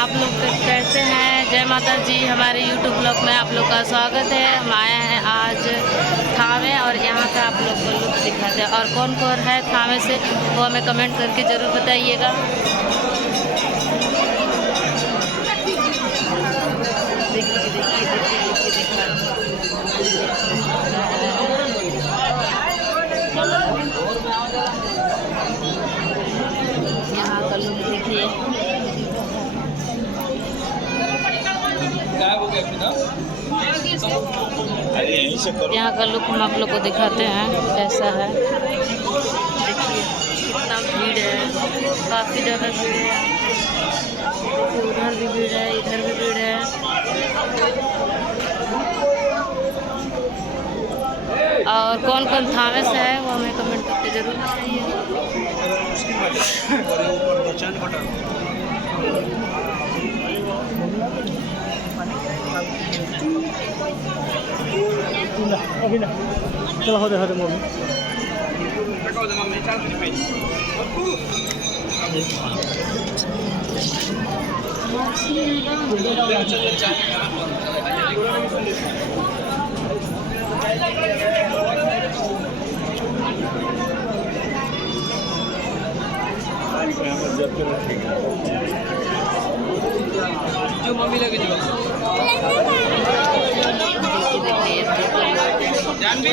आप लोग कैसे हैं? जय माता जी। हमारे YouTube ब्लॉग में आप लोग का स्वागत है। हम आए हैं आज थावे और यहाँ का आप लोग को लुक दिखाते हैं। और कौन कौन है थावे से वो हमें कमेंट करके ज़रूर बताइएगा। यहाँ का लुक देखिए। यहाँ का लुक हम आप लोग को दिखाते हैं कैसा है। देखिए कितना भीड़ है, काफ़ी ज़्यादा भीड़ है। उधर भी भीड़ है, इधर भी भीड़ है। और कौन कौन थावे से है वो हमें कमेंट करके ज़रूर बताइए। अभी ना चलो होते होते मम्मी जो मम्मी लगे जो जानवी